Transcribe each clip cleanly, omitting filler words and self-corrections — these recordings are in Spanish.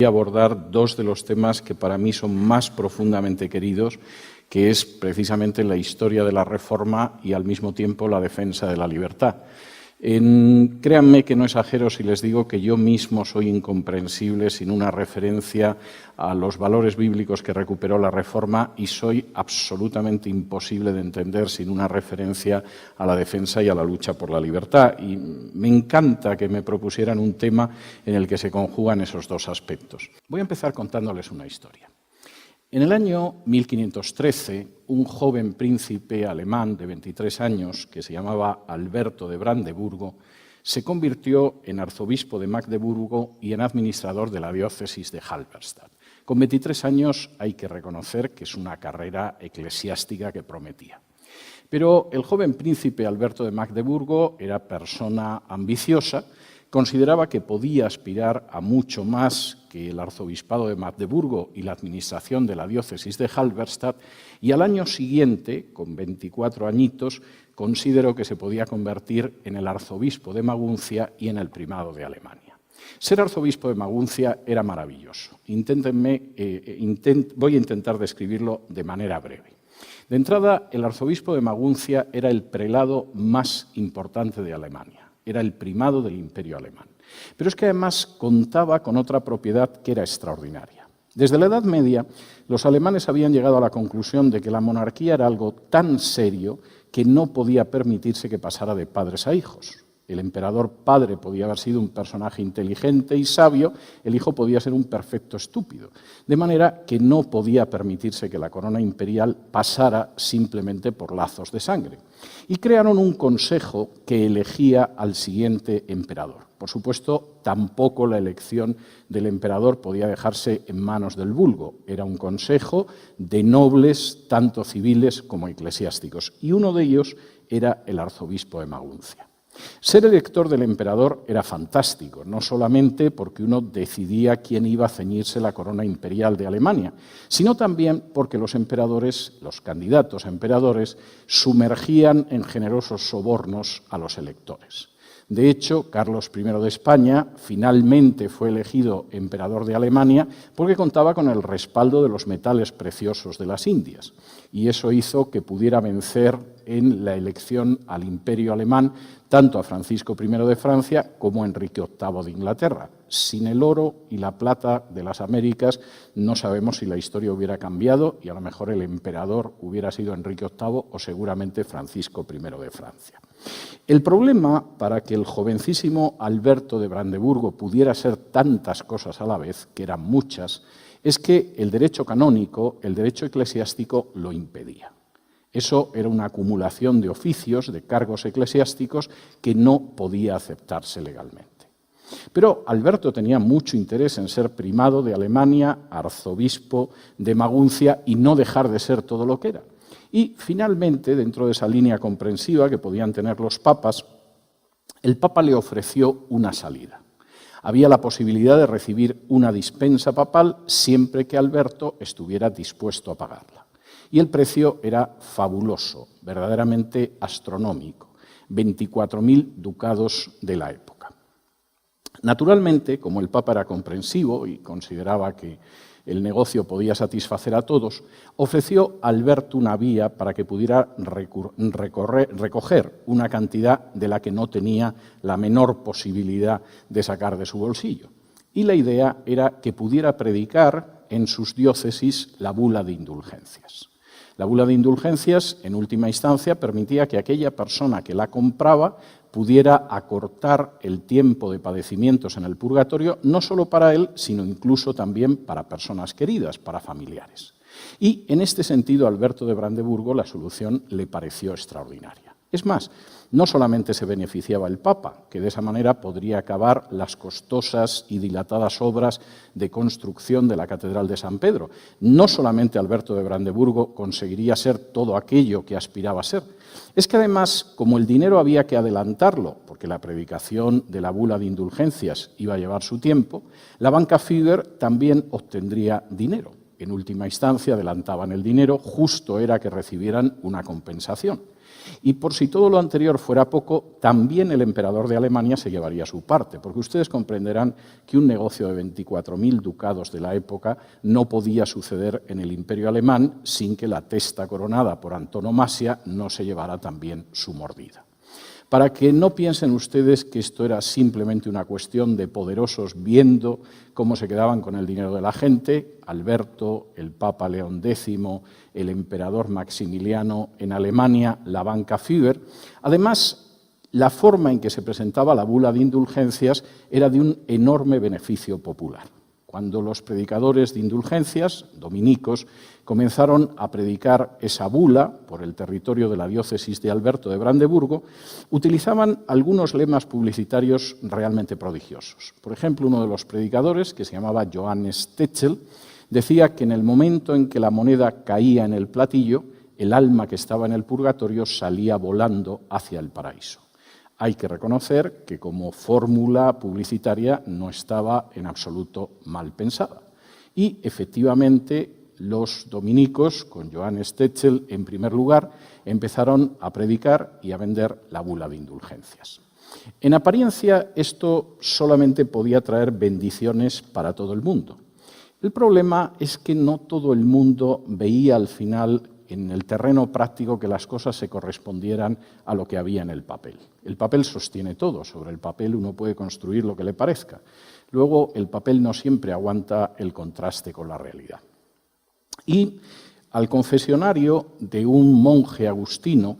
Voy a abordar dos de los temas que para mí son más profundamente queridos, que es precisamente la historia de la Reforma y al mismo tiempo la defensa de la libertad. Créanme que no exagero si les digo que yo mismo soy incomprensible sin una referencia a los valores bíblicos que recuperó la Reforma y soy absolutamente imposible de entender sin una referencia a la defensa y a la lucha por la libertad. Y me encanta que me propusieran un tema en el que se conjugan esos dos aspectos. Voy a empezar contándoles una historia. En el año 1513, un joven príncipe alemán de 23 años, que se llamaba Alberto de Brandeburgo, se convirtió en arzobispo de Magdeburgo y en administrador de la diócesis de Halberstadt. Con 23 años hay que reconocer que es una carrera eclesiástica que prometía. Pero el joven príncipe Alberto de Magdeburgo era persona ambiciosa, consideraba que podía aspirar a mucho más que el arzobispado de Magdeburgo y la administración de la diócesis de Halberstadt, y al año siguiente, con 24 añitos, consideró que se podía convertir en el arzobispo de Maguncia y en el primado de Alemania. Ser arzobispo de Maguncia era maravilloso. Voy a intentar describirlo de manera breve. De entrada, el arzobispo de Maguncia era el prelado más importante de Alemania. Era el primado del Imperio alemán. Pero es que además contaba con otra propiedad que era extraordinaria. Desde la Edad Media, los alemanes habían llegado a la conclusión de que la monarquía era algo tan serio que no podía permitirse que pasara de padres a hijos. El emperador padre podía haber sido un personaje inteligente y sabio, el hijo podía ser un perfecto estúpido. De manera que no podía permitirse que la corona imperial pasara simplemente por lazos de sangre. Y crearon un consejo que elegía al siguiente emperador. Por supuesto, tampoco la elección del emperador podía dejarse en manos del vulgo. Era un consejo de nobles, tanto civiles como eclesiásticos. Y uno de ellos era el arzobispo de Maguncia. Ser elector del emperador era fantástico, no solamente porque uno decidía quién iba a ceñirse la corona imperial de Alemania, sino también porque los emperadores, los candidatos a emperadores, sumergían en generosos sobornos a los electores. De hecho, Carlos I de España finalmente fue elegido emperador de Alemania porque contaba con el respaldo de los metales preciosos de las Indias. Y eso hizo que pudiera vencer en la elección al Imperio alemán tanto a Francisco I de Francia como a Enrique VIII de Inglaterra. Sin el oro y la plata de las Américas no sabemos si la historia hubiera cambiado y a lo mejor el emperador hubiera sido Enrique VIII o seguramente Francisco I de Francia. El problema para que el jovencísimo Alberto de Brandeburgo pudiera ser tantas cosas a la vez, que eran muchas, es que el derecho canónico, el derecho eclesiástico, lo impedía. Eso era una acumulación de oficios, de cargos eclesiásticos, que no podía aceptarse legalmente. Pero Alberto tenía mucho interés en ser primado de Alemania, arzobispo de Maguncia y no dejar de ser todo lo que era. Y finalmente, dentro de esa línea comprensiva que podían tener los papas, el Papa le ofreció una salida. Había la posibilidad de recibir una dispensa papal siempre que Alberto estuviera dispuesto a pagarla. Y el precio era fabuloso, verdaderamente astronómico, 24.000 ducados de la época. Naturalmente, como el Papa era comprensivo y consideraba que el negocio podía satisfacer a todos, ofreció a Alberto una vía para que pudiera recoger una cantidad de la que no tenía la menor posibilidad de sacar de su bolsillo. Y la idea era que pudiera predicar en sus diócesis la bula de indulgencias. La bula de indulgencias, en última instancia, permitía que aquella persona que la compraba pudiera acortar el tiempo de padecimientos en el purgatorio, no solo para él, sino incluso también para personas queridas, para familiares. Y en este sentido, a Alberto de Brandeburgo la solución le pareció extraordinaria. Es más, no solamente se beneficiaba el Papa, que de esa manera podría acabar las costosas y dilatadas obras de construcción de la Catedral de San Pedro. No solamente Alberto de Brandeburgo conseguiría ser todo aquello que aspiraba a ser. Es que además, como el dinero había que adelantarlo, porque la predicación de la bula de indulgencias iba a llevar su tiempo, la banca Fugger también obtendría dinero. En última instancia adelantaban el dinero, justo era que recibieran una compensación. Y por si todo lo anterior fuera poco, también el emperador de Alemania se llevaría su parte, porque ustedes comprenderán que un negocio de 24.000 ducados de la época no podía suceder en el Imperio alemán sin que la testa coronada por antonomasia no se llevara también su mordida. Para que no piensen ustedes que esto era simplemente una cuestión de poderosos viendo cómo se quedaban con el dinero de la gente, Alberto, el Papa León X, el emperador Maximiliano, en Alemania la banca Führer. Además, la forma en que se presentaba la bula de indulgencias era de un enorme beneficio popular. Cuando los predicadores de indulgencias, dominicos, comenzaron a predicar esa bula por el territorio de la diócesis de Alberto de Brandeburgo, utilizaban algunos lemas publicitarios realmente prodigiosos. Por ejemplo, uno de los predicadores, que se llamaba Johannes Tetzel, decía que en el momento en que la moneda caía en el platillo, el alma que estaba en el purgatorio salía volando hacia el paraíso. Hay que reconocer que como fórmula publicitaria no estaba en absoluto mal pensada. Y efectivamente los dominicos, con Johannes Tetzel en primer lugar, empezaron a predicar y a vender la bula de indulgencias. En apariencia esto solamente podía traer bendiciones para todo el mundo. El problema es que no todo el mundo veía al final en el terreno práctico que las cosas se correspondieran a lo que había en el papel. El papel sostiene todo, sobre el papel uno puede construir lo que le parezca. Luego, el papel no siempre aguanta el contraste con la realidad. Y al confesionario de un monje agustino,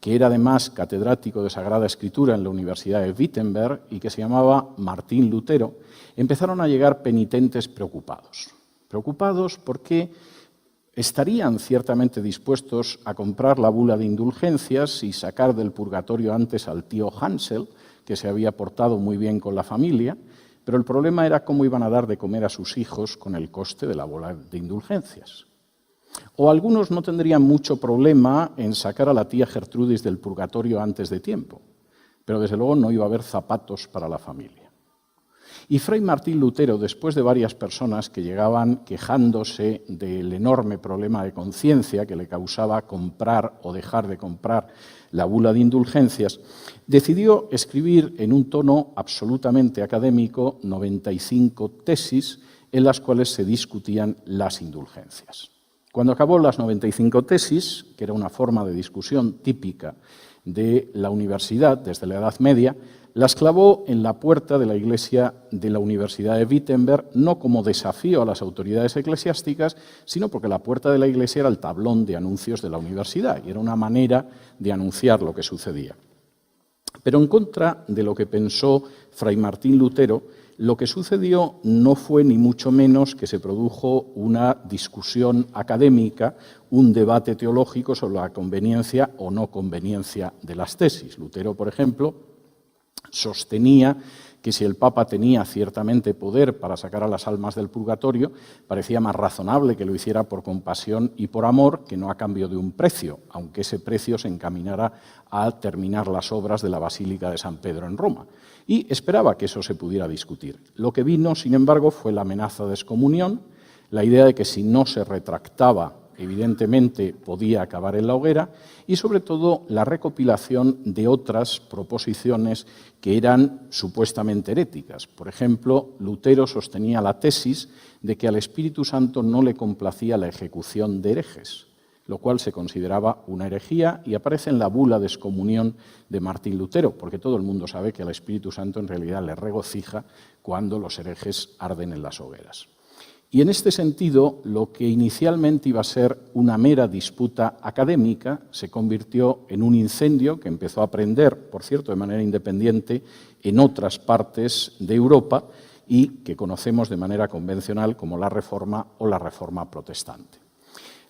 que era además catedrático de Sagrada Escritura en la Universidad de Wittenberg y que se llamaba Martín Lutero, empezaron a llegar penitentes preocupados. Preocupados porque estarían ciertamente dispuestos a comprar la bula de indulgencias y sacar del purgatorio antes al tío Hansel, que se había portado muy bien con la familia, pero el problema era cómo iban a dar de comer a sus hijos con el coste de la bula de indulgencias. O algunos no tendrían mucho problema en sacar a la tía Gertrudis del purgatorio antes de tiempo, pero desde luego no iba a haber zapatos para la familia. Y Fray Martín Lutero, después de varias personas que llegaban quejándose del enorme problema de conciencia que le causaba comprar o dejar de comprar la bula de indulgencias, decidió escribir en un tono absolutamente académico 95 tesis en las cuales se discutían las indulgencias. Cuando acabó las 95 tesis, que era una forma de discusión típica de la universidad desde la Edad Media, las clavó en la puerta de la iglesia de la Universidad de Wittenberg, no como desafío a las autoridades eclesiásticas, sino porque la puerta de la iglesia era el tablón de anuncios de la universidad y era una manera de anunciar lo que sucedía. Pero en contra de lo que pensó Fray Martín Lutero, lo que sucedió no fue ni mucho menos que se produjo una discusión académica, un debate teológico sobre la conveniencia o no conveniencia de las tesis. Lutero, por ejemplo, sostenía que si el Papa tenía ciertamente poder para sacar a las almas del purgatorio, parecía más razonable que lo hiciera por compasión y por amor que no a cambio de un precio, aunque ese precio se encaminara a terminar las obras de la Basílica de San Pedro en Roma. Y esperaba que eso se pudiera discutir. Lo que vino, sin embargo, fue la amenaza de excomunión, la idea de que si no se retractaba, evidentemente podía acabar en la hoguera, y sobre todo la recopilación de otras proposiciones que eran supuestamente heréticas. Por ejemplo, Lutero sostenía la tesis de que al Espíritu Santo no le complacía la ejecución de herejes, lo cual se consideraba una herejía y aparece en la bula de excomunión de Martín Lutero, porque todo el mundo sabe que al Espíritu Santo en realidad le regocija cuando los herejes arden en las hogueras. Y en este sentido, lo que inicialmente iba a ser una mera disputa académica se convirtió en un incendio que empezó a prender, por cierto, de manera independiente, en otras partes de Europa y que conocemos de manera convencional como la Reforma o la Reforma Protestante.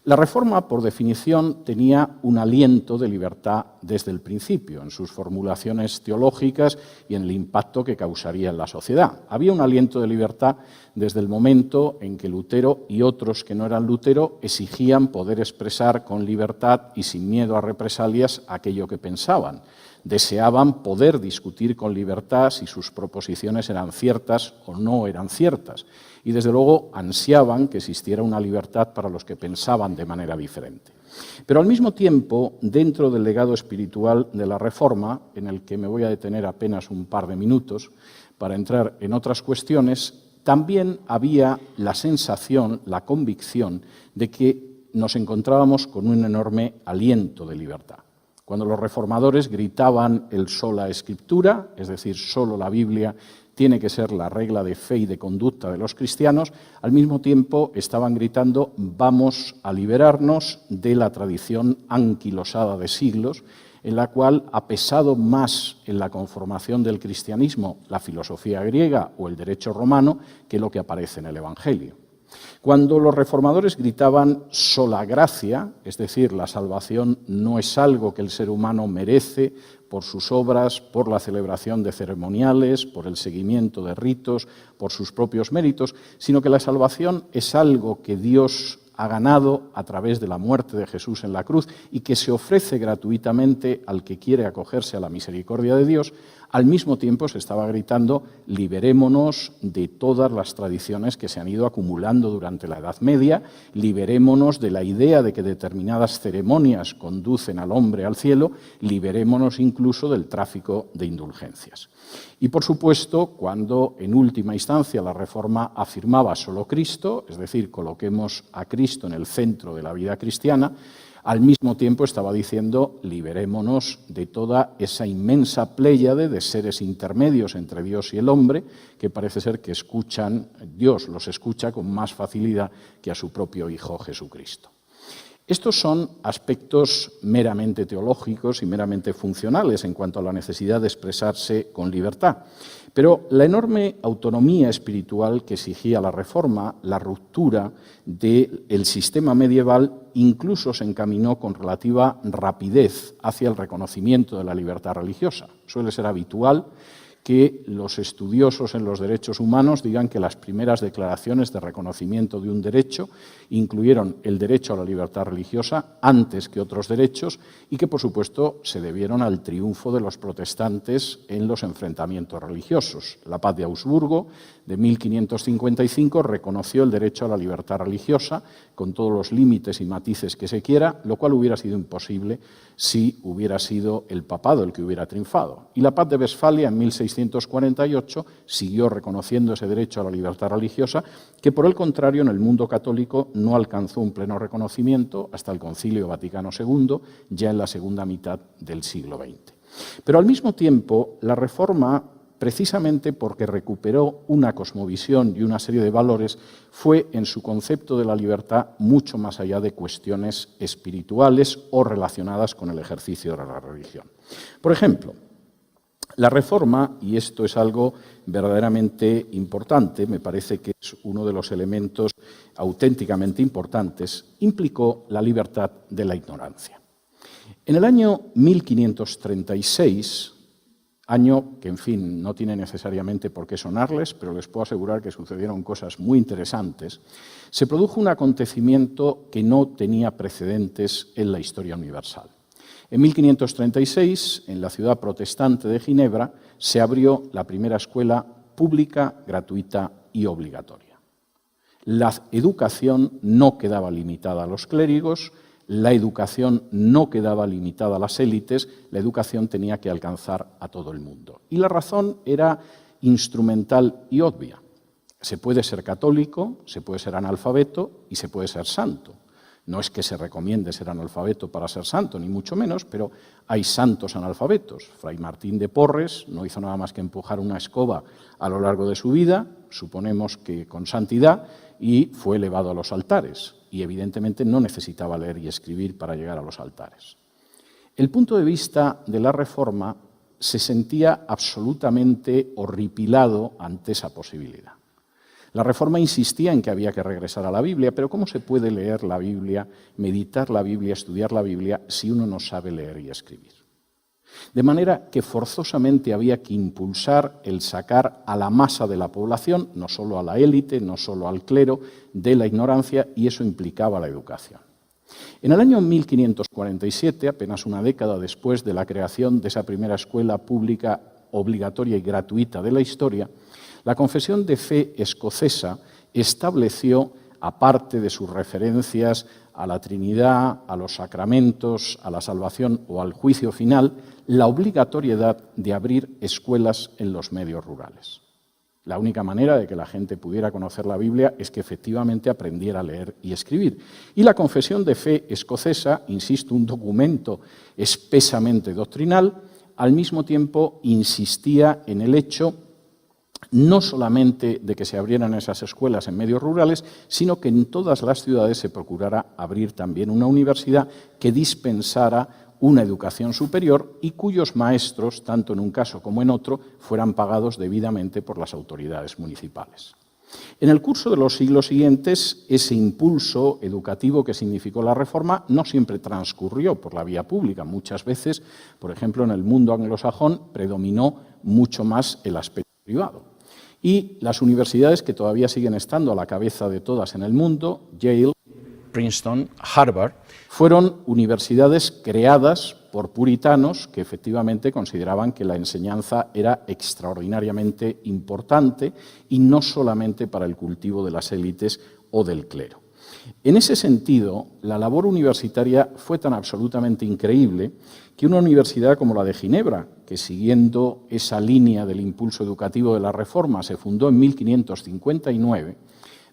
La Reforma, por definición, tenía un aliento de libertad desde el principio, en sus formulaciones teológicas y en el impacto que causaría en la sociedad. Había un aliento de libertad desde el momento en que Lutero y otros que no eran Lutero exigían poder expresar con libertad y sin miedo a represalias aquello que pensaban. Deseaban poder discutir con libertad si sus proposiciones eran ciertas o no eran ciertas. Y desde luego ansiaban que existiera una libertad para los que pensaban de manera diferente. Pero al mismo tiempo, dentro del legado espiritual de la Reforma, en el que me voy a detener apenas un par de minutos para entrar en otras cuestiones, también había la sensación, la convicción de que nos encontrábamos con un enorme aliento de libertad. Cuando los reformadores gritaban el sola escritura, es decir, solo la Biblia tiene que ser la regla de fe y de conducta de los cristianos, al mismo tiempo estaban gritando vamos a liberarnos de la tradición anquilosada de siglos, en la cual ha pesado más en la conformación del cristianismo la filosofía griega o el derecho romano que lo que aparece en el Evangelio. Cuando los reformadores gritaban sola gracia, es decir, la salvación no es algo que el ser humano merece por sus obras, por la celebración de ceremoniales, por el seguimiento de ritos, por sus propios méritos, sino que la salvación es algo que Dios ha ganado a través de la muerte de Jesús en la cruz y que se ofrece gratuitamente al que quiere acogerse a la misericordia de Dios, al mismo tiempo se estaba gritando liberémonos de todas las tradiciones que se han ido acumulando durante la Edad Media, liberémonos de la idea de que determinadas ceremonias conducen al hombre al cielo, liberémonos incluso del tráfico de indulgencias. Y por supuesto, cuando en última instancia la Reforma afirmaba solo Cristo, es decir, coloquemos a Cristo en el centro de la vida cristiana, al mismo tiempo estaba diciendo liberémonos de toda esa inmensa pléyade de seres intermedios entre Dios y el hombre que parece ser que Dios los escucha con más facilidad que a su propio Hijo Jesucristo. Estos son aspectos meramente teológicos y meramente funcionales en cuanto a la necesidad de expresarse con libertad. Pero la enorme autonomía espiritual que exigía la Reforma, la ruptura del sistema medieval, incluso se encaminó con relativa rapidez hacia el reconocimiento de la libertad religiosa. Suele ser habitual que los estudiosos en los derechos humanos digan que las primeras declaraciones de reconocimiento de un derecho incluyeron el derecho a la libertad religiosa antes que otros derechos y que, por supuesto, se debieron al triunfo de los protestantes en los enfrentamientos religiosos. La Paz de Augsburgo de 1555 reconoció el derecho a la libertad religiosa con todos los límites y matices que se quiera, lo cual hubiera sido imposible si hubiera sido el papado el que hubiera triunfado. Y la Paz de Westfalia en 1648 siguió reconociendo ese derecho a la libertad religiosa, que por el contrario en el mundo católico no alcanzó un pleno reconocimiento hasta el Concilio Vaticano II, ya en la segunda mitad del siglo XX. Pero al mismo tiempo, la Reforma, precisamente porque recuperó una cosmovisión y una serie de valores, fue en su concepto de la libertad mucho más allá de cuestiones espirituales o relacionadas con el ejercicio de la religión. Por ejemplo, la Reforma, y esto es algo verdaderamente importante, me parece que es uno de los elementos auténticamente importantes, implicó la libertad de la ignorancia. En el año 1536, año que, en fin, no tiene necesariamente por qué sonarles, pero les puedo asegurar que sucedieron cosas muy interesantes, se produjo un acontecimiento que no tenía precedentes en la historia universal. En 1536, en la ciudad protestante de Ginebra, se abrió la primera escuela pública, gratuita y obligatoria. La educación no quedaba limitada a los clérigos, la educación no quedaba limitada a las élites, la educación tenía que alcanzar a todo el mundo. Y la razón era instrumental y obvia. Se puede ser católico, se puede ser analfabeto y se puede ser santo. No es que se recomiende ser analfabeto para ser santo, ni mucho menos, pero hay santos analfabetos. Fray Martín de Porres no hizo nada más que empujar una escoba a lo largo de su vida, suponemos que con santidad, y fue elevado a los altares. Y evidentemente no necesitaba leer y escribir para llegar a los altares. El punto de vista de la Reforma se sentía absolutamente horripilado ante esa posibilidad. La Reforma insistía en que había que regresar a la Biblia, pero ¿cómo se puede leer la Biblia, meditar la Biblia, estudiar la Biblia, si uno no sabe leer y escribir? De manera que forzosamente había que impulsar el sacar a la masa de la población, no solo a la élite, no solo al clero, de la ignorancia, y eso implicaba la educación. En el año 1547, apenas una década después de la creación de esa primera escuela pública obligatoria y gratuita de la historia, la Confesión de Fe escocesa estableció, aparte de sus referencias a la Trinidad, a los sacramentos, a la salvación o al juicio final, la obligatoriedad de abrir escuelas en los medios rurales. La única manera de que la gente pudiera conocer la Biblia es que efectivamente aprendiera a leer y escribir. Y la Confesión de Fe escocesa, insisto, un documento espesamente doctrinal, al mismo tiempo insistía en el hecho no solamente de que se abrieran esas escuelas en medios rurales, sino que en todas las ciudades se procurara abrir también una universidad que dispensara una educación superior y cuyos maestros, tanto en un caso como en otro, fueran pagados debidamente por las autoridades municipales. En el curso de los siglos siguientes, ese impulso educativo que significó la Reforma no siempre transcurrió por la vía pública. Muchas veces, por ejemplo, en el mundo anglosajón predominó mucho más el aspecto privado. Y las universidades que todavía siguen estando a la cabeza de todas en el mundo, Yale, Princeton, Harvard, fueron universidades creadas por puritanos que efectivamente consideraban que la enseñanza era extraordinariamente importante y no solamente para el cultivo de las élites o del clero. En ese sentido, la labor universitaria fue tan absolutamente increíble que una universidad como la de Ginebra, que siguiendo esa línea del impulso educativo de la Reforma se fundó en 1559,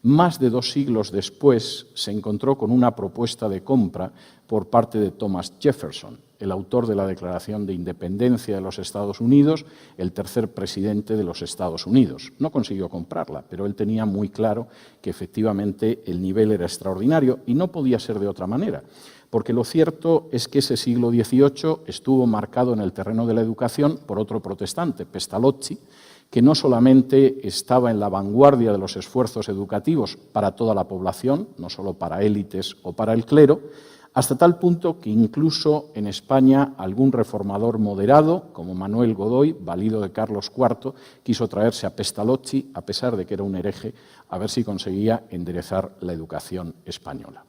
más de 2 siglos después se encontró con una propuesta de compra por parte de Thomas Jefferson, el autor de la Declaración de Independencia de los Estados Unidos, el tercer presidente de los Estados Unidos. No consiguió comprarla, pero él tenía muy claro que efectivamente el nivel era extraordinario y no podía ser de otra manera, porque lo cierto es que ese siglo XVIII estuvo marcado en el terreno de la educación por otro protestante, Pestalozzi, que no solamente estaba en la vanguardia de los esfuerzos educativos para toda la población, no solo para élites o para el clero, hasta tal punto que incluso en España algún reformador moderado, como Manuel Godoy, valido de Carlos IV, quiso traerse a Pestalozzi, a pesar de que era un hereje, a ver si conseguía enderezar la educación española.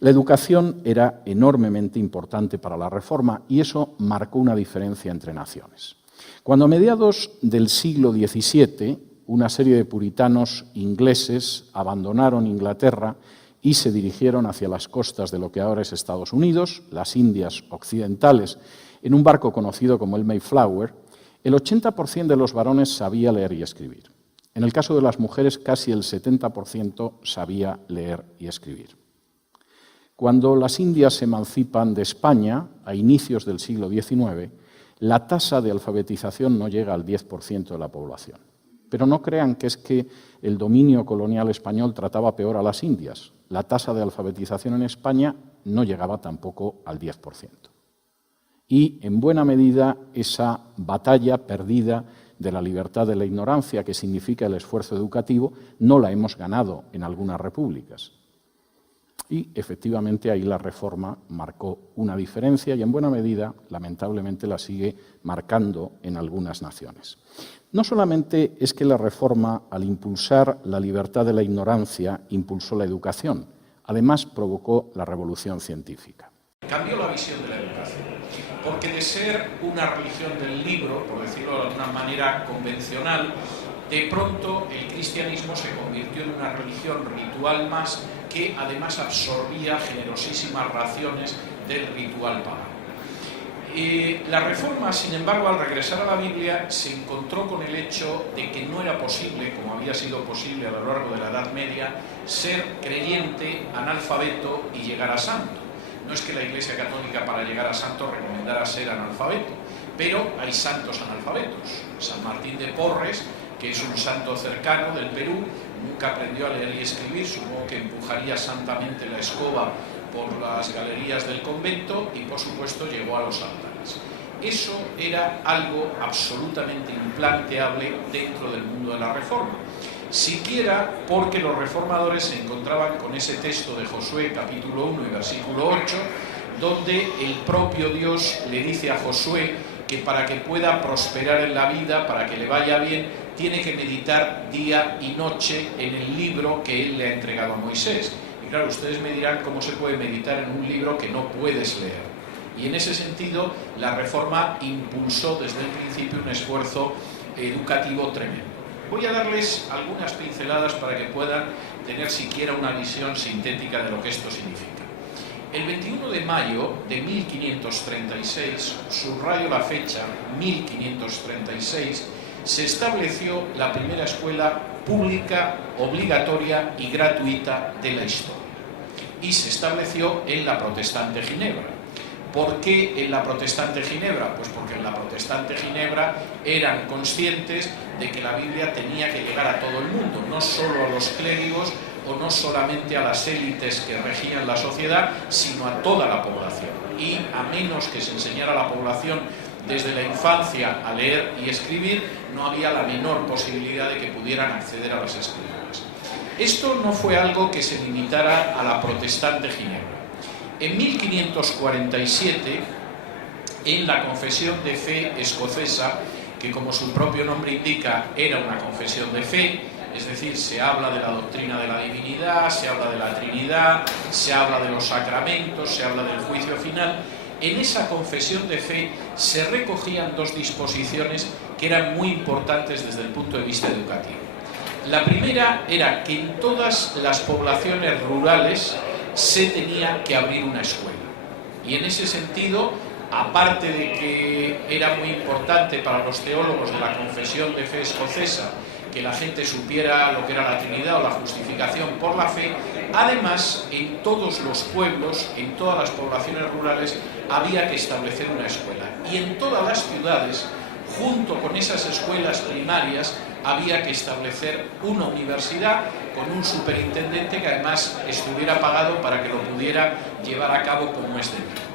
La educación era enormemente importante para la Reforma y eso marcó una diferencia entre naciones. Cuando a mediados del siglo XVII una serie de puritanos ingleses abandonaron Inglaterra y se dirigieron hacia las costas de lo que ahora es Estados Unidos, las Indias occidentales, en un barco conocido como el Mayflower, el 80% de los varones sabía leer y escribir. En el caso de las mujeres, casi el 70% sabía leer y escribir. Cuando las Indias se emancipan de España, a inicios del siglo XIX, la tasa de alfabetización no llega al 10% de la población. Pero no crean que es que el dominio colonial español trataba peor a las Indias. La tasa de alfabetización en España no llegaba tampoco al 10%. Y, en buena medida, esa batalla perdida de la libertad de la ignorancia, que significa el esfuerzo educativo, no la hemos ganado en algunas repúblicas. Y, efectivamente, ahí la Reforma marcó una diferencia y, en buena medida, lamentablemente, la sigue marcando en algunas naciones. No solamente es que la Reforma, al impulsar la libertad de la ignorancia, impulsó la educación, además provocó la revolución científica. Cambió la visión de la educación, porque de ser una religión del libro, por decirlo de alguna manera convencional, de pronto el cristianismo se convirtió en una religión ritual más que además absorbía generosísimas raciones del ritual pagano. La Reforma, sin embargo, al regresar a la Biblia, se encontró con el hecho de que no era posible, como había sido posible a lo largo de la Edad Media, ser creyente, analfabeto y llegar a santo. No es que la Iglesia Católica para llegar a santo recomendara ser analfabeto, pero hay santos analfabetos. San Martín de Porres, que es un santo cercano del Perú, nunca aprendió a leer y escribir, supongo que empujaría santamente la escoba por las galerías del convento y, por supuesto, llegó a los altares. Eso era algo absolutamente implanteable dentro del mundo de la Reforma. Siquiera porque los reformadores se encontraban con ese texto de Josué, capítulo 1 y versículo 8, donde el propio Dios le dice a Josué que para que pueda prosperar en la vida, para que le vaya bien, tiene que meditar día y noche en el libro que él le ha entregado a Moisés. Y claro, ustedes me dirán cómo se puede meditar en un libro que no puedes leer. Y en ese sentido, la Reforma impulsó desde el principio un esfuerzo educativo tremendo. Voy a darles algunas pinceladas para que puedan tener siquiera una visión sintética de lo que esto significa. El 21 de mayo de 1536, subrayo la fecha, 1536, se estableció la primera escuela pública, obligatoria y gratuita de la historia. Y se estableció en la Protestante Ginebra. ¿Por qué en la Protestante Ginebra? Pues porque en la Protestante Ginebra eran conscientes de que la Biblia tenía que llegar a todo el mundo, no solo a los clérigos o no solamente a las élites que regían la sociedad, sino a toda la población. Y a menos que se enseñara a la población desde la infancia a leer y escribir, no había la menor posibilidad de que pudieran acceder a las escrituras. Esto no fue algo que se limitara a la Protestante Ginebra. En 1547, en la Confesión de Fe escocesa, que como su propio nombre indica era una confesión de fe, es decir, se habla de la doctrina de la divinidad, se habla de la Trinidad, se habla de los sacramentos, se habla del juicio final. En esa confesión de fe se recogían dos disposiciones que eran muy importantes desde el punto de vista educativo. La primera era que en todas las poblaciones rurales se tenía que abrir una escuela. Y en ese sentido, aparte de que era muy importante para los teólogos de la confesión de fe escocesa que la gente supiera lo que era la Trinidad o la justificación por la fe, además en todos los pueblos, en todas las poblaciones rurales, había que establecer una escuela. Y en todas las ciudades, junto con esas escuelas primarias, había que establecer una universidad con un superintendente que además estuviera pagado para que lo pudiera llevar a cabo como es debido.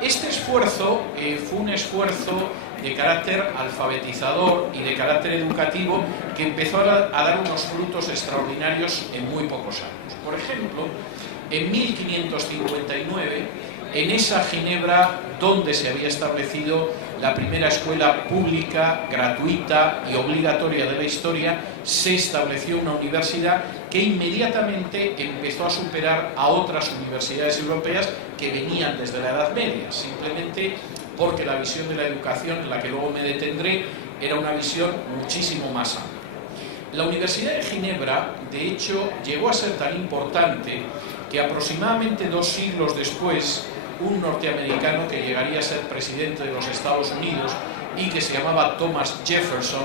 Este esfuerzo fue un esfuerzo de carácter alfabetizador y de carácter educativo que empezó a dar unos frutos extraordinarios en muy pocos años. Por ejemplo, en 1559, en esa Ginebra donde se había establecido la primera escuela pública, gratuita y obligatoria de la historia, se estableció una universidad que inmediatamente empezó a superar a otras universidades europeas que venían desde la Edad Media, simplemente porque la visión de la educación, en la que luego me detendré, era una visión muchísimo más amplia. La Universidad de Ginebra, de hecho, llegó a ser tan importante que aproximadamente 2 siglos después, un norteamericano que llegaría a ser presidente de los Estados Unidos y que se llamaba Thomas Jefferson,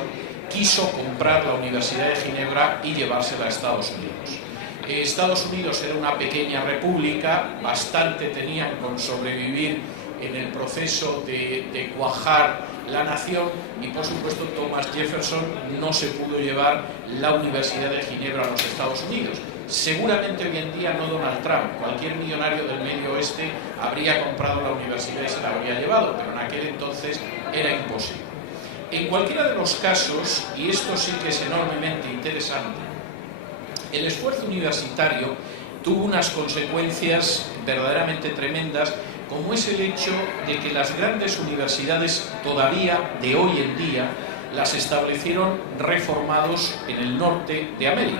quiso comprar la Universidad de Ginebra y llevársela a Estados Unidos. Estados Unidos era una pequeña república, bastante tenían con sobrevivir en el proceso de cuajar la nación y por supuesto Thomas Jefferson no se pudo llevar la Universidad de Ginebra a los Estados Unidos. Seguramente hoy en día no Donald Trump, cualquier millonario del Medio Oeste habría comprado la universidad y se la habría llevado, pero en aquel entonces era imposible. En cualquiera de los casos, y esto sí que es enormemente interesante, el esfuerzo universitario tuvo unas consecuencias verdaderamente tremendas, como es el hecho de que las grandes universidades todavía de hoy en día las establecieron reformados en el norte de América.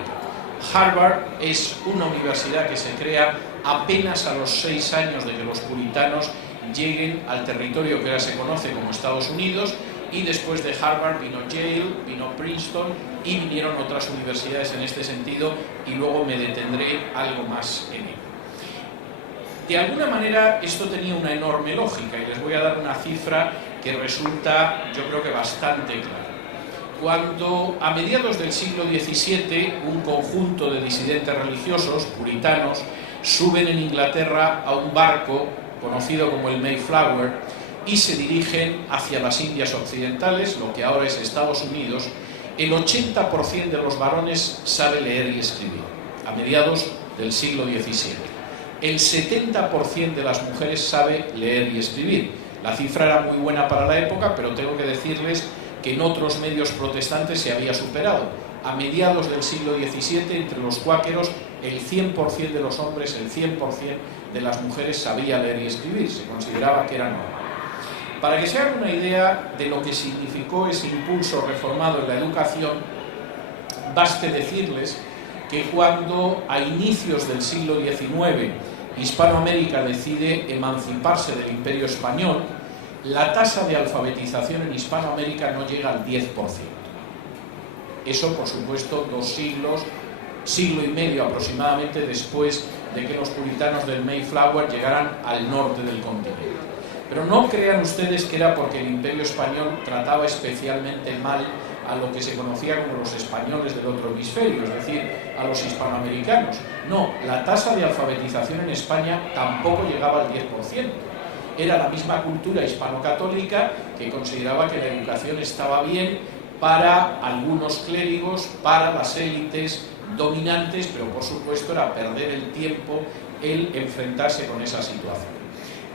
Harvard es una universidad que se crea apenas a los 6 años de que los puritanos lleguen al territorio que ahora se conoce como Estados Unidos, y después de Harvard vino Yale, vino Princeton y vinieron otras universidades en este sentido, y luego me detendré algo más en ello. De alguna manera esto tenía una enorme lógica y les voy a dar una cifra que resulta, yo creo que bastante clara. Cuando a mediados del siglo XVII un conjunto de disidentes religiosos, puritanos, suben en Inglaterra a un barco conocido como el Mayflower y se dirigen hacia las Indias Occidentales, lo que ahora es Estados Unidos, el 80% de los varones sabe leer y escribir, a mediados del siglo XVII. El 70% de las mujeres sabe leer y escribir. La cifra era muy buena para la época, pero tengo que decirles que en otros medios protestantes se había superado. A mediados del siglo XVII, entre los cuáqueros, el 100% de los hombres, el 100% de las mujeres sabía leer y escribir. Se consideraba que era normal. Para que se hagan una idea de lo que significó ese impulso reformado en la educación, baste decirles que cuando a inicios del siglo XIX Hispanoamérica decide emanciparse del Imperio Español, la tasa de alfabetización en Hispanoamérica no llega al 10%. Eso, por supuesto, 2 siglos, siglo y medio aproximadamente después de que los puritanos del Mayflower llegaran al norte del continente. Pero no crean ustedes que era porque el Imperio Español trataba especialmente mal a lo que se conocía como los españoles del otro hemisferio, es decir, a los hispanoamericanos. No, la tasa de alfabetización en España tampoco llegaba al 10%. Era la misma cultura hispano-católica que consideraba que la educación estaba bien para algunos clérigos, para las élites dominantes, pero por supuesto era perder el tiempo el enfrentarse con esa situación.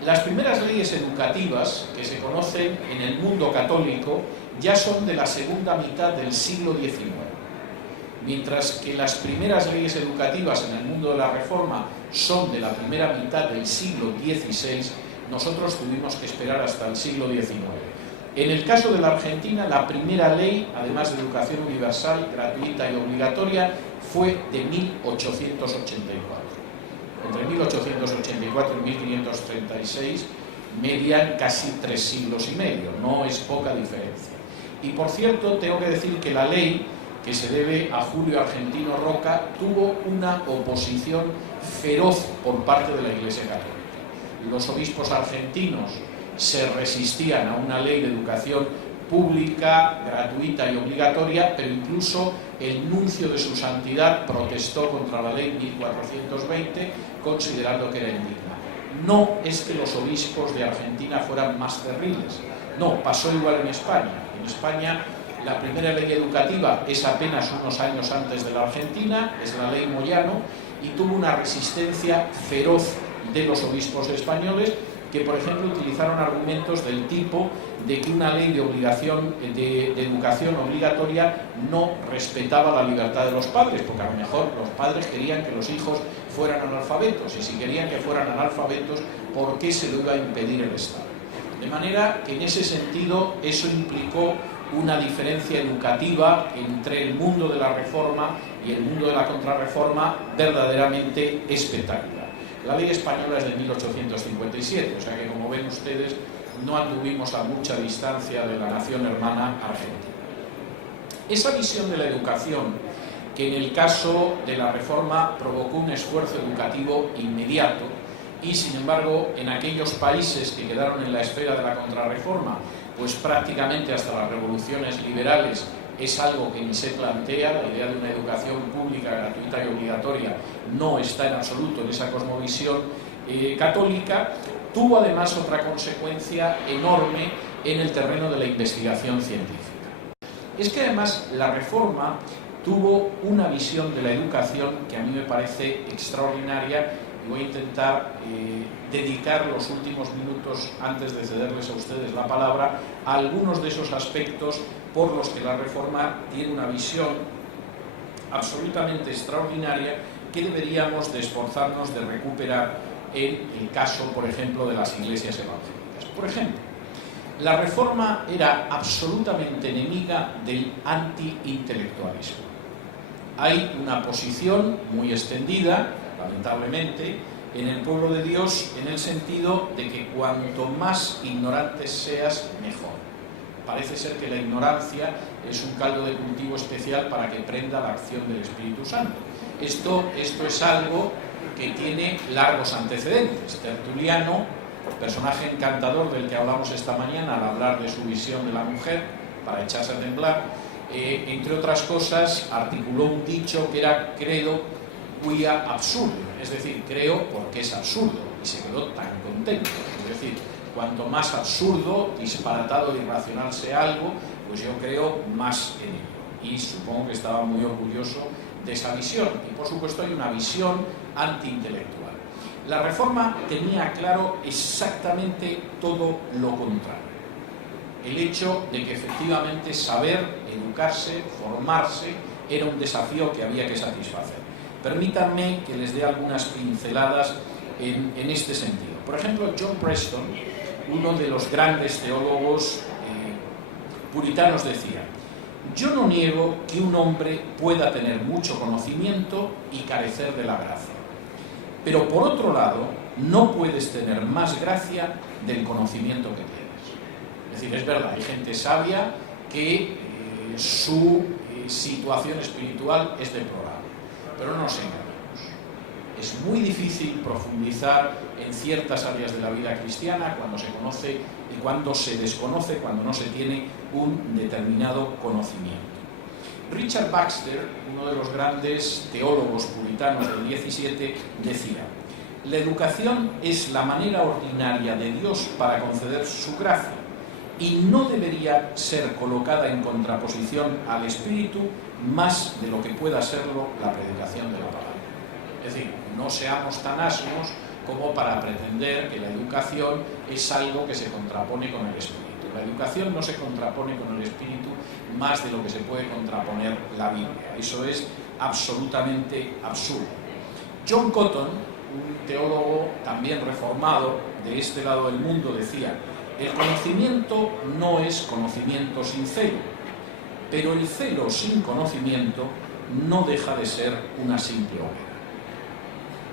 Las primeras leyes educativas que se conocen en el mundo católico ya son de la segunda mitad del siglo XIX, mientras que las primeras leyes educativas en el mundo de la Reforma son de la primera mitad del siglo XVI. Nosotros tuvimos que esperar hasta el siglo XIX. En el caso de la Argentina, la primera ley, además de educación universal, gratuita y obligatoria, fue de 1884. Entre 1884 y 1536 median casi 3 siglos y medio, no es poca diferencia. Y por cierto, tengo que decir que la ley, que se debe a Julio Argentino Roca, tuvo una oposición feroz por parte de la Iglesia Católica. Los obispos argentinos se resistían a una ley de educación pública, gratuita y obligatoria, pero incluso el nuncio de su santidad protestó contra la ley 1420, considerando que era indigna. No es que los obispos de Argentina fueran más terribles, no, pasó igual en España. En España la primera ley educativa es apenas unos años antes de la Argentina, es la ley Moyano, y tuvo una resistencia feroz de los obispos españoles, que por ejemplo utilizaron argumentos del tipo de que una ley de educación obligatoria no respetaba la libertad de los padres, porque a lo mejor los padres querían que los hijos fueran analfabetos, y si querían que fueran analfabetos, ¿por qué se lo iba a impedir el Estado? De manera que en ese sentido eso implicó una diferencia educativa entre el mundo de la Reforma y el mundo de la Contrarreforma verdaderamente espectacular. La ley española es de 1857, o sea que, como ven ustedes, no anduvimos a mucha distancia de la nación hermana argentina. Esa visión de la educación, que en el caso de la Reforma provocó un esfuerzo educativo inmediato, y sin embargo en aquellos países que quedaron en la esfera de la Contrarreforma, pues prácticamente hasta las revoluciones liberales es algo que ni se plantea. La idea de una educación pública, gratuita y obligatoria no está en absoluto en esa cosmovisión católica. Tuvo además otra consecuencia enorme en el terreno de la investigación científica. Es que además la Reforma tuvo una visión de la educación que a mí me parece extraordinaria, y voy a intentar dedicar los últimos minutos, antes de cederles a ustedes la palabra, a algunos de esos aspectos por los que la Reforma tiene una visión absolutamente extraordinaria que deberíamos de esforzarnos de recuperar en el caso, por ejemplo, de las iglesias evangélicas. Por ejemplo, la Reforma era absolutamente enemiga del anti-intelectualismo. Hay una posición muy extendida, lamentablemente, en el pueblo de Dios, en el sentido de que cuanto más ignorantes seas, mejor. Parece ser que la ignorancia es un caldo de cultivo especial para que prenda la acción del Espíritu Santo. Esto es algo que tiene largos antecedentes. Tertuliano, personaje encantador del que hablamos esta mañana al hablar de su visión de la mujer, para echarse a temblar, entre otras cosas, articuló un dicho que era credo quia absurdo, es decir, creo porque es absurdo, y se quedó tan contento. Es decir, cuanto más absurdo, disparatado e irracional sea algo, pues yo creo más en ello. Y supongo que estaba muy orgulloso de esa visión. Y por supuesto hay una visión antiintelectual. La Reforma tenía claro exactamente todo lo contrario. El hecho de que efectivamente saber, educarse, formarse, era un desafío que había que satisfacer. Permítanme que les dé algunas pinceladas en este sentido. Por ejemplo, John Preston, uno de los grandes teólogos puritanos, decía: yo no niego que un hombre pueda tener mucho conocimiento y carecer de la gracia, pero por otro lado no puedes tener más gracia del conocimiento que tienes. Es decir, es verdad, hay gente sabia que su situación espiritual es deplorable, pero no nos engañemos. Es muy difícil profundizar en ciertas áreas de la vida cristiana cuando se conoce y cuando se desconoce, cuando no se tiene un determinado conocimiento. Richard Baxter, uno de los grandes teólogos puritanos del 17, decía: la educación es la manera ordinaria de Dios para conceder su gracia y no debería ser colocada en contraposición al Espíritu más de lo que pueda serlo la predicación de la palabra. Es decir, no seamos tan asnos como para pretender que la educación es algo que se contrapone con el Espíritu. La educación no se contrapone con el Espíritu más de lo que se puede contraponer la Biblia. Eso es absolutamente absurdo. John Cotton, un teólogo también reformado de este lado del mundo, decía: el conocimiento no es conocimiento sin celo, pero el celo sin conocimiento no deja de ser una simple hoguera.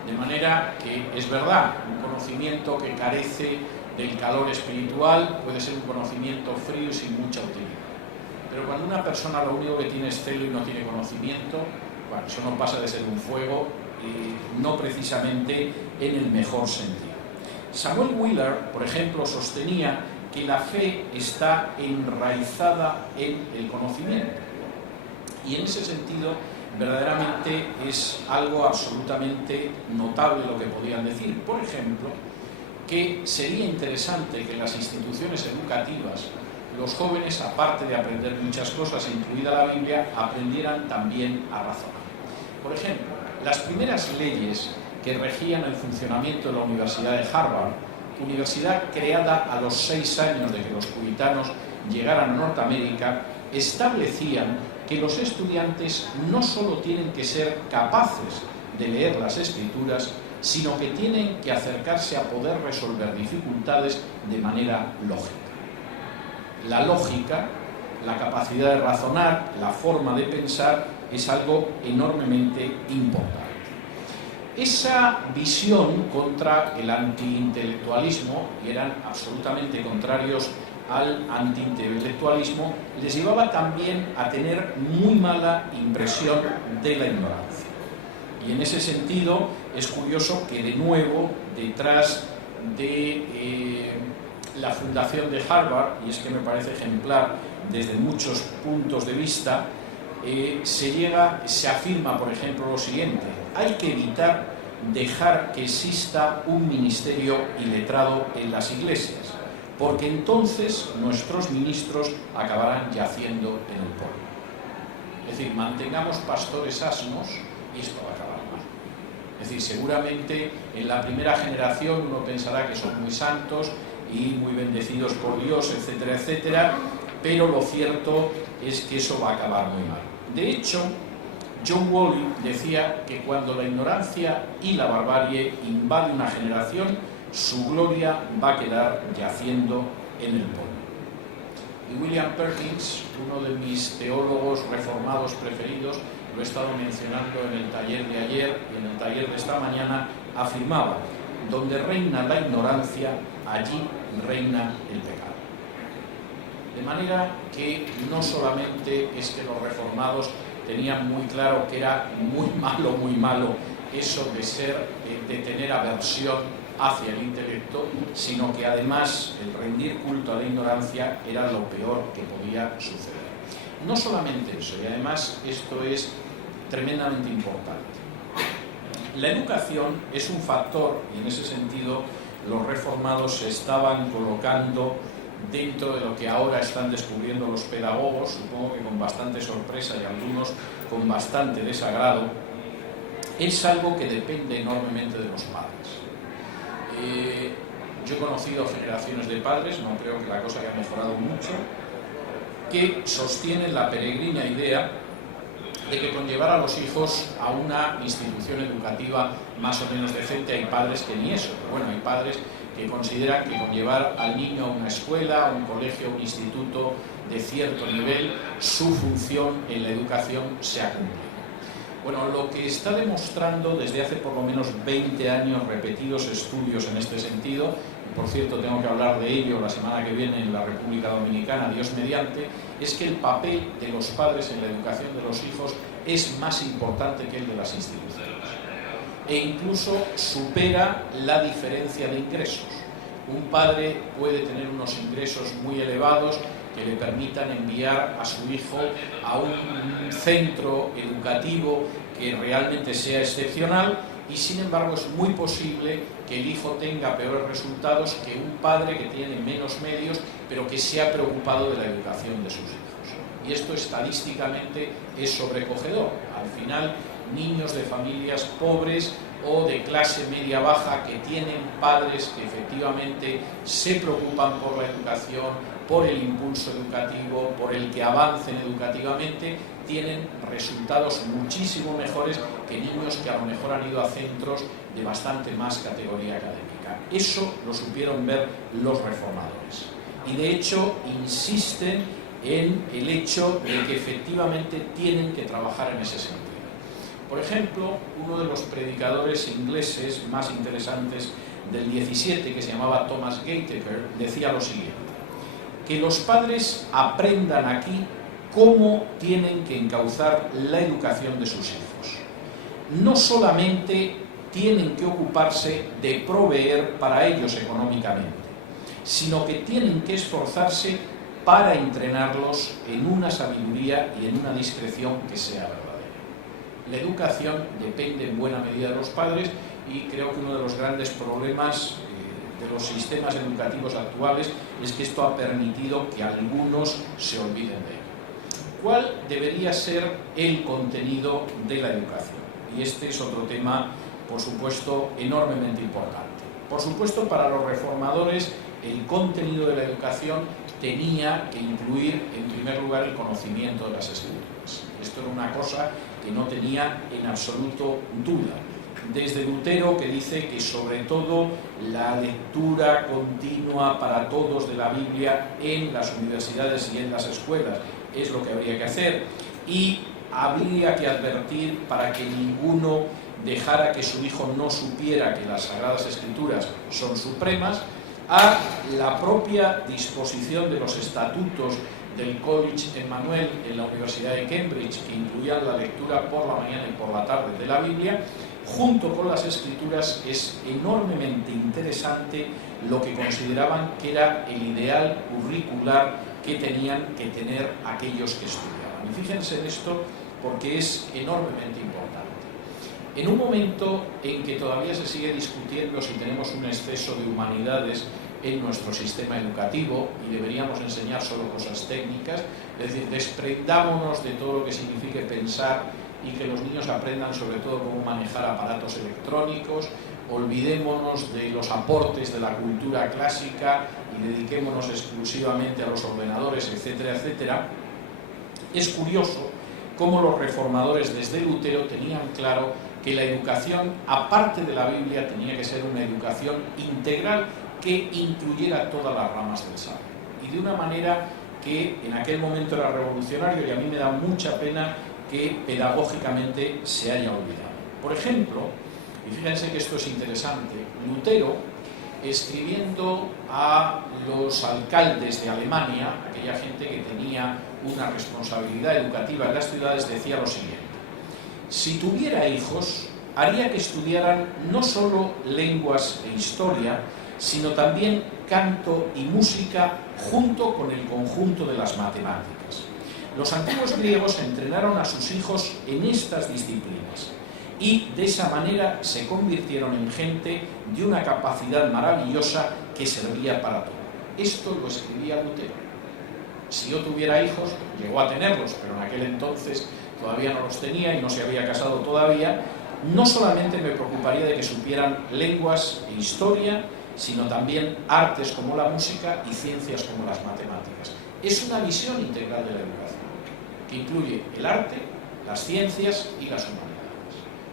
De manera que es verdad, un conocimiento que carece del calor espiritual puede ser un conocimiento frío y sin mucha utilidad. Pero cuando una persona lo único que tiene es celo y no tiene conocimiento, bueno, eso no pasa de ser un fuego, no precisamente en el mejor sentido. Samuel Wheeler, por ejemplo, sostenía que la fe está enraizada en el conocimiento. Y en ese sentido, verdaderamente es algo absolutamente notable lo que podían decir. Por ejemplo, que sería interesante que en las instituciones educativas los jóvenes, aparte de aprender muchas cosas, incluida la Biblia, aprendieran también a razonar. Por ejemplo, las primeras leyes que regían el funcionamiento de la Universidad de Harvard, universidad creada a los 6 años de que los puritanos llegaran a Norteamérica, establecían que los estudiantes no solo tienen que ser capaces de leer las Escrituras, sino que tienen que acercarse a poder resolver dificultades de manera lógica. La lógica, la capacidad de razonar, la forma de pensar es algo enormemente importante. Esa visión contra el antiintelectualismo, y eran absolutamente contrarios al antiintelectualismo, les llevaba también a tener muy mala impresión de la ignorancia. Y en ese sentido es curioso que de nuevo detrás de la fundación de Harvard, y es que me parece ejemplar desde muchos puntos de vista, se afirma, por ejemplo, lo siguiente: hay que evitar dejar que exista un ministerio iletrado en las iglesias, porque entonces nuestros ministros acabarán yaciendo en el polvo. Es decir, mantengamos pastores asnos y esto va a acabar mal. Es decir, seguramente en la primera generación uno pensará que son muy santos y muy bendecidos por Dios, etcétera, etcétera, pero lo cierto es que eso va a acabar muy mal. De hecho, John Woolley decía que cuando la ignorancia y la barbarie invade una generación, su gloria va a quedar yaciendo en el polvo. Y William Perkins, uno de mis teólogos reformados preferidos, lo he estado mencionando en el taller de ayer y en el taller de esta mañana, afirmaba: donde reina la ignorancia, allí reina el pecado. De manera que no solamente es que los reformados tenían muy claro que era muy malo eso de tener aversión hacia el intelecto, sino que además el rendir culto a la ignorancia era lo peor que podía suceder. No solamente eso, y además esto es tremendamente importante. La educación es un factor, y en ese sentido los reformados se estaban colocando dentro de lo que ahora están descubriendo los pedagogos, supongo que con bastante sorpresa y algunos con bastante desagrado. Es algo que depende enormemente de los padres. Yo he conocido generaciones de padres, no creo que la cosa haya mejorado mucho, que sostienen la peregrina idea de que con llevar a los hijos a una institución educativa más o menos decente, hay padres que ni eso, pero bueno, hay padres que consideran que con llevar al niño a una escuela, a un colegio, a un instituto de cierto nivel, su función en la educación se ha cumplido. Bueno, lo que está demostrando desde hace por lo menos 20 años repetidos estudios en este sentido, y por cierto tengo que hablar de ello la semana que viene en la República Dominicana, Dios mediante, es que el papel de los padres en la educación de los hijos es más importante que el de las instituciones. e incluso supera la diferencia de ingresos. Un padre puede tener unos ingresos muy elevados que le permitan enviar a su hijo a un centro educativo que realmente sea excepcional, y sin embargo es muy posible que el hijo tenga peores resultados que un padre que tiene menos medios pero que se ha preocupado de la educación de sus hijos. Y esto estadísticamente es sobrecogedor. Al final, niños de familias pobres o de clase media baja que tienen padres que efectivamente se preocupan por la educación, por el impulso educativo, por el que avancen educativamente, tienen resultados muchísimo mejores que niños que a lo mejor han ido a centros de bastante más categoría académica. Eso lo supieron ver los reformadores. Y de hecho insisten en el hecho de que efectivamente tienen que trabajar en ese sentido. Por ejemplo, uno de los predicadores ingleses más interesantes del 17, que se llamaba Thomas Gateacre, decía lo siguiente: que los padres aprendan aquí cómo tienen que encauzar la educación de sus hijos. No solamente tienen que ocuparse de proveer para ellos económicamente, sino que tienen que esforzarse para entrenarlos en una sabiduría y en una discreción que sea verdadera. La educación depende en buena medida de los padres, y creo que uno de los grandes problemas de los sistemas educativos actuales es que esto ha permitido que algunos se olviden de ello. ¿Cuál debería ser el contenido de la educación? Y este es otro tema, por supuesto, enormemente importante. Por supuesto, para los reformadores, el contenido de la educación tenía que incluir, en primer lugar, el conocimiento de las Escrituras. Esto era una cosa que no tenía en absoluto duda. Desde Lutero, que dice que sobre todo la lectura continua para todos de la Biblia en las universidades y en las escuelas es lo que habría que hacer, y habría que advertir para que ninguno dejara que su hijo no supiera que las Sagradas Escrituras son supremas, a la propia disposición de los estatutos del College Emmanuel en la Universidad de Cambridge, que incluían la lectura por la mañana y por la tarde de la Biblia, junto con las Escrituras. Es enormemente interesante lo que consideraban que era el ideal curricular que tenían que tener aquellos que estudiaban. Y fíjense en esto porque es enormemente importante. En un momento en que todavía se sigue discutiendo si tenemos un exceso de humanidades en nuestro sistema educativo y deberíamos enseñar solo cosas técnicas, es decir, desprendámonos de todo lo que signifique pensar y que los niños aprendan sobre todo cómo manejar aparatos electrónicos, olvidémonos de los aportes de la cultura clásica y dediquémonos exclusivamente a los ordenadores, etcétera, etcétera. Es curioso cómo los reformadores desde Lutero tenían claro que la educación, aparte de la Biblia, tenía que ser una educación integral que incluyera todas las ramas del saber. Y de una manera que en aquel momento era revolucionario, y a mí me da mucha pena que pedagógicamente se haya olvidado. Por ejemplo, y fíjense que esto es interesante, Lutero, escribiendo a los alcaldes de Alemania, aquella gente que tenía una responsabilidad educativa en las ciudades, decía lo siguiente: si tuviera hijos, haría que estudiaran no solo lenguas e historia, sino también canto y música junto con el conjunto de las matemáticas. Los antiguos griegos entrenaron a sus hijos en estas disciplinas y de esa manera se convirtieron en gente de una capacidad maravillosa que servía para todo. Esto lo escribía Lutero. Si yo tuviera hijos, llegó a tenerlos, pero en aquel entonces todavía no los tenía y no se había casado todavía, no solamente me preocuparía de que supieran lenguas e historia, sino también artes como la música y ciencias como las matemáticas. Es una visión integral de la educación, que incluye el arte, las ciencias y las humanidades.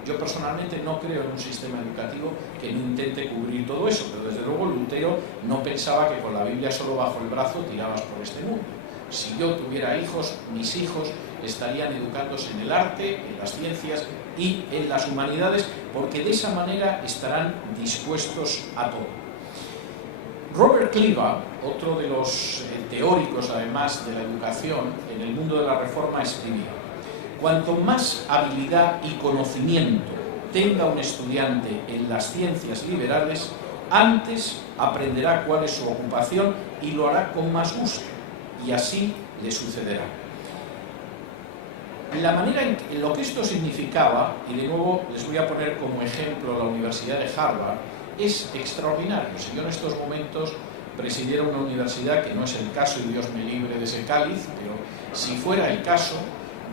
Yo personalmente no creo en un sistema educativo que no intente cubrir todo eso, pero desde luego Lutero no pensaba que con la Biblia solo bajo el brazo tirabas por este mundo. Si yo tuviera hijos, mis hijos estarían educándose en el arte, en las ciencias y en las humanidades, porque de esa manera estarán dispuestos a todo. Robert Cleave, otro de los teóricos además de la educación en el mundo de la Reforma, escribía: cuanto más habilidad y conocimiento tenga un estudiante en las ciencias liberales, antes aprenderá cuál es su ocupación y lo hará con más gusto, y así le sucederá. La manera en lo que esto significaba, y de nuevo les voy a poner como ejemplo la Universidad de Harvard, es extraordinario. Si yo en estos momentos presidiera una universidad, que no es el caso y Dios me libre de ese cáliz, pero si fuera el caso,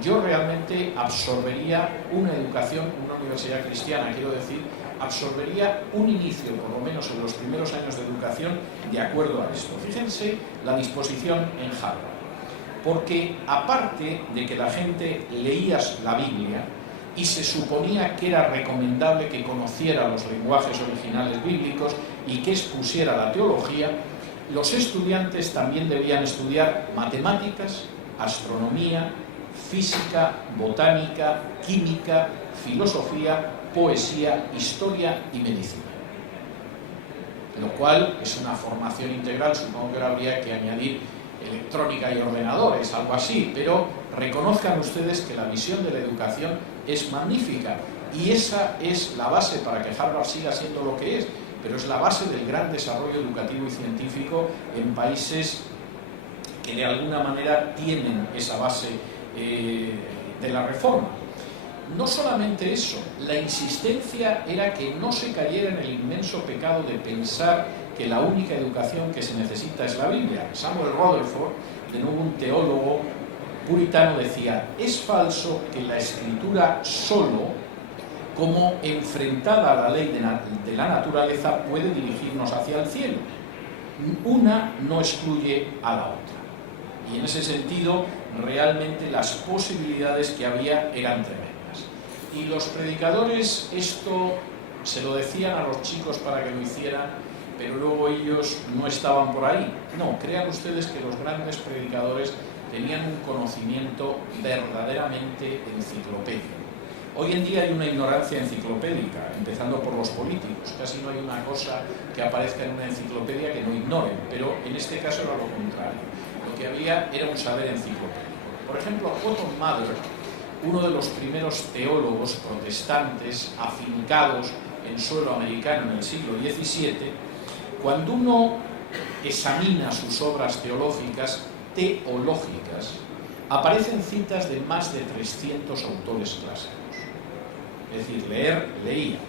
yo realmente absorbería una educación, una universidad cristiana, quiero decir, absorbería un inicio, por lo menos en los primeros años de educación, de acuerdo a esto. Fíjense la disposición en Harvard. Porque aparte de que la gente leía la Biblia y se suponía que era recomendable que conociera los lenguajes originales bíblicos y que expusiera la teología, los estudiantes también debían estudiar matemáticas, astronomía, física, botánica, química, filosofía, poesía, historia y medicina. Lo cual es una formación integral, supongo que ahora habría que añadir electrónica y ordenadores, algo así, pero reconozcan ustedes que la visión de la educación es magnífica y esa es la base para que Harvard siga siendo lo que es, pero es la base del gran desarrollo educativo y científico en países que de alguna manera tienen esa base de la reforma. No solamente eso, la insistencia era que no se cayera en el inmenso pecado de pensar que la única educación que se necesita es la Biblia. Samuel Rutherford, de nuevo un teólogo puritano, decía: es falso que la Escritura solo, como enfrentada a la ley de la naturaleza, puede dirigirnos hacia el cielo. Una no excluye a la otra. Y en ese sentido, realmente las posibilidades que había eran tremendas. Y los predicadores esto se lo decían a los chicos para que lo hicieran, pero luego ellos no estaban por ahí. No, crean ustedes que los grandes predicadores tenían un conocimiento verdaderamente enciclopédico. Hoy en día hay una ignorancia enciclopédica, empezando por los políticos. Casi no hay una cosa que aparezca en una enciclopedia que no ignoren, pero en este caso era lo contrario. Lo que había era un saber enciclopédico. Por ejemplo, Cotton Mather, uno de los primeros teólogos protestantes afincados en suelo americano en el siglo XVII, cuando uno examina sus obras teológicas, aparecen citas de más de 300 autores clásicos. Es decir, leía.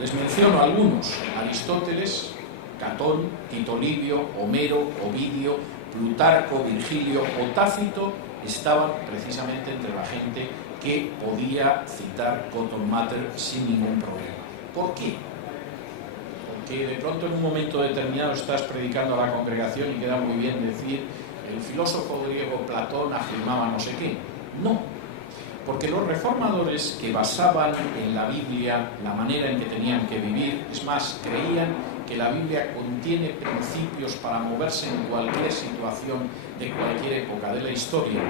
Les menciono algunos: Aristóteles, Catón, Tito Livio, Homero, Ovidio, Plutarco, Virgilio o Tácito estaban precisamente entre la gente que podía citar Cotton Mather sin ningún problema. ¿Por qué? Porque de pronto en un momento determinado estás predicando a la congregación y queda muy bien decir: el filósofo griego Platón afirmaba no sé qué. No, porque los reformadores, que basaban en la Biblia la manera en que tenían que vivir, es más, creían que la Biblia contiene principios para moverse en cualquier situación de cualquier época de la historia,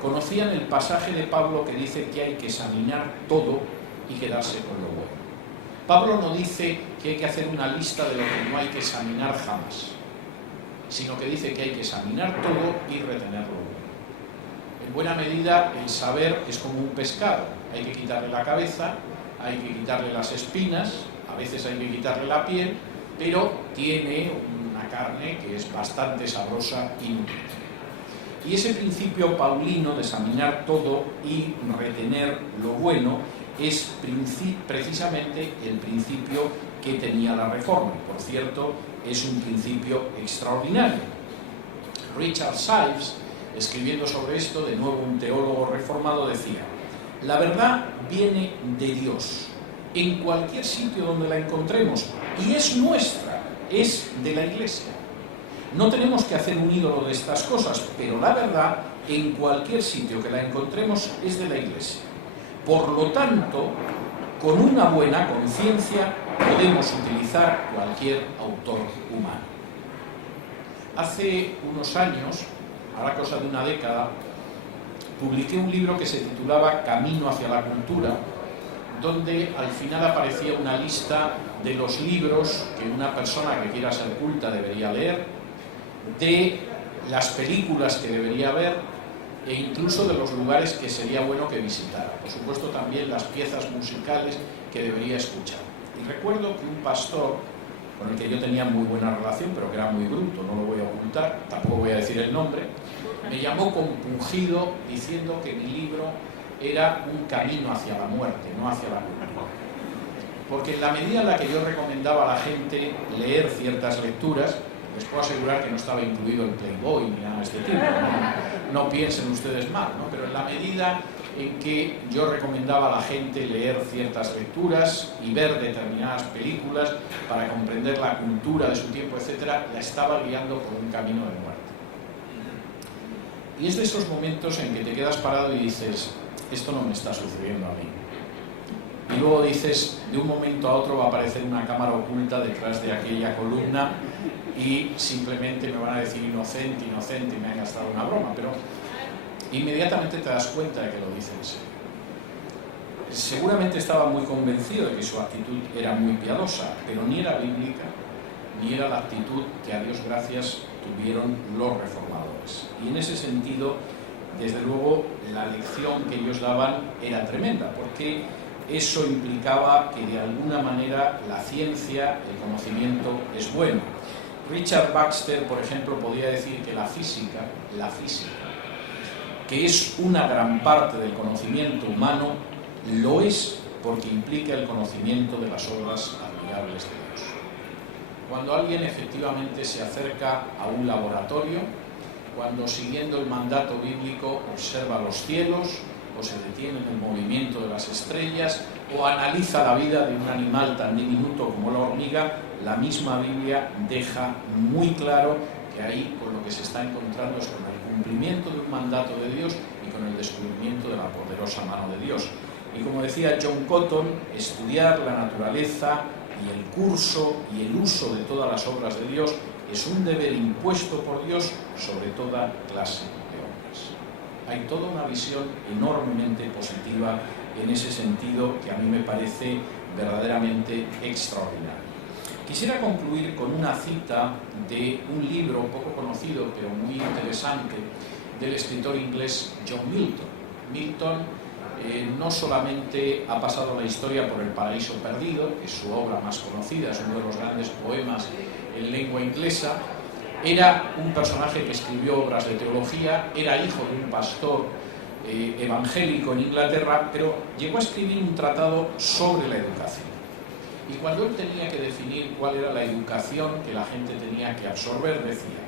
conocían el pasaje de Pablo que dice que hay que examinar todo y quedarse con lo bueno. Pablo no dice que hay que hacer una lista de lo que no hay que examinar jamás, sino que dice que hay que examinar todo y retener lo bueno. En buena medida, el saber es como un pescado. Hay que quitarle la cabeza, hay que quitarle las espinas, a veces hay que quitarle la piel, pero tiene una carne que es bastante sabrosa y nutritiva. Y ese principio paulino de examinar todo y retener lo bueno es precisamente el principio que tenía la Reforma. Por cierto, es un principio extraordinario. Richard Sives, escribiendo sobre esto, de nuevo un teólogo reformado, decía: la verdad viene de Dios, en cualquier sitio donde la encontremos, y es nuestra, es de la Iglesia. No tenemos que hacer un ídolo de estas cosas, pero la verdad, en cualquier sitio que la encontremos, es de la Iglesia. Por lo tanto, con una buena conciencia podemos utilizar cualquier autor humano. Hace unos años, ahora cosa de una década, publiqué un libro que se titulaba Camino hacia la cultura, donde al final aparecía una lista de los libros que una persona que quiera ser culta debería leer, de las películas que debería ver, e incluso de los lugares que sería bueno que visitara. Por supuesto, también las piezas musicales que debería escuchar. Y recuerdo que un pastor, con el que yo tenía muy buena relación, pero que era muy bruto, no lo voy a ocultar, tampoco voy a decir el nombre, me llamó compungido diciendo que mi libro era un camino hacia la muerte, no hacia la cultura. Porque en la medida en la que yo recomendaba a la gente leer ciertas lecturas, les puedo asegurar que no estaba incluido el Playboy ni nada de este tipo, no piensen ustedes mal, ¿no? Pero en la medida en que yo recomendaba a la gente leer ciertas lecturas y ver determinadas películas para comprender la cultura de su tiempo, etcétera, la estaba guiando por un camino de muerte. Y es de esos momentos en que te quedas parado y dices, esto no me está sucediendo a mí. Y luego dices, de un momento a otro va a aparecer una cámara oculta detrás de aquella columna y simplemente me van a decir inocente, inocente, y me han gastado una broma, pero inmediatamente te das cuenta de que lo dice en serio. Seguramente estaba muy convencido de que su actitud era muy piadosa, pero ni era bíblica, ni era la actitud que, a Dios gracias, tuvieron los reformadores. Y en ese sentido, desde luego, la lección que ellos daban era tremenda, porque eso implicaba que de alguna manera la ciencia, el conocimiento es bueno. Richard Baxter, por ejemplo, podría decir que la física, que es una gran parte del conocimiento humano, lo es porque implica el conocimiento de las obras admirables de Dios. Cuando alguien efectivamente se acerca a un laboratorio, cuando siguiendo el mandato bíblico observa los cielos, o se detiene en el movimiento de las estrellas, o analiza la vida de un animal tan diminuto como la hormiga, la misma Biblia deja muy claro que ahí con lo que se está encontrando es con el cumplimiento de un mandato de Dios y con el descubrimiento de la poderosa mano de Dios. Y como decía John Cotton, estudiar la naturaleza y el curso y el uso de todas las obras de Dios es un deber impuesto por Dios sobre toda clase de hombres. Hay toda una visión enormemente positiva en ese sentido que a mí me parece verdaderamente extraordinario. Quisiera concluir con una cita de un libro poco conocido pero muy interesante del escritor inglés John Milton. Milton no solamente ha pasado la historia por El paraíso perdido, que es su obra más conocida, es uno de los grandes poemas en lengua inglesa, era un personaje que escribió obras de teología, era hijo de un pastor evangélico en Inglaterra, pero llegó a escribir un tratado sobre la educación. Y cuando él tenía que definir cuál era la educación que la gente tenía que absorber, decía: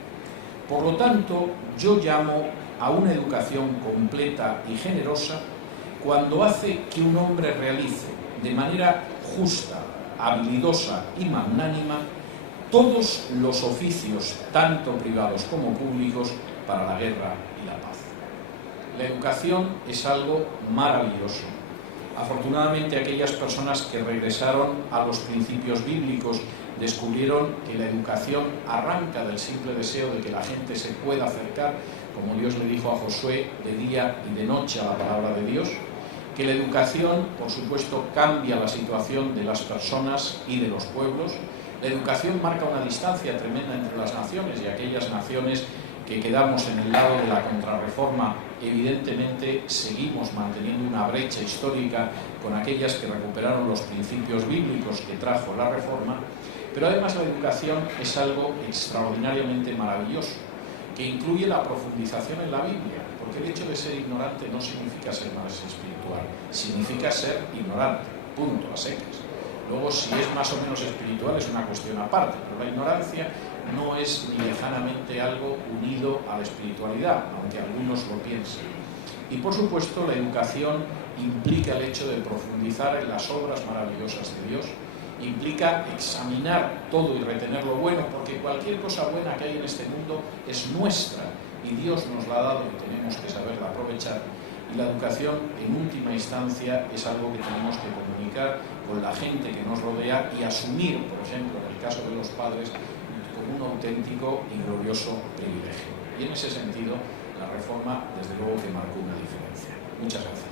por lo tanto, yo llamo a una educación completa y generosa cuando hace que un hombre realice de manera justa, habilidosa y magnánima todos los oficios, tanto privados como públicos, para la guerra y la paz. La educación es algo maravilloso. Afortunadamente, aquellas personas que regresaron a los principios bíblicos descubrieron que la educación arranca del simple deseo de que la gente se pueda acercar, como Dios le dijo a Josué, de día y de noche a la palabra de Dios, que la educación, por supuesto, cambia la situación de las personas y de los pueblos. La educación marca una distancia tremenda entre las naciones y aquellas naciones que quedamos en el lado de la contrarreforma, evidentemente seguimos manteniendo una brecha histórica con aquellas que recuperaron los principios bíblicos que trajo la reforma, pero además la educación es algo extraordinariamente maravilloso, que incluye la profundización en la Biblia, porque el hecho de ser ignorante no significa ser más espiritual, significa ser ignorante, punto, a secas. Luego, si es más o menos espiritual es una cuestión aparte, pero la ignorancia no es ni lejanamente algo unido a la espiritualidad, aunque algunos lo piensen. Y por supuesto, la educación implica el hecho de profundizar en las obras maravillosas de Dios, implica examinar todo y retener lo bueno, porque cualquier cosa buena que hay en este mundo es nuestra y Dios nos la ha dado y tenemos que saberla aprovechar. Y la educación, en última instancia, es algo que tenemos que comunicar con la gente que nos rodea y asumir, por ejemplo, en el caso de los padres, como un auténtico y glorioso privilegio. Y en ese sentido, la reforma, desde luego, que marcó una diferencia. Muchas gracias.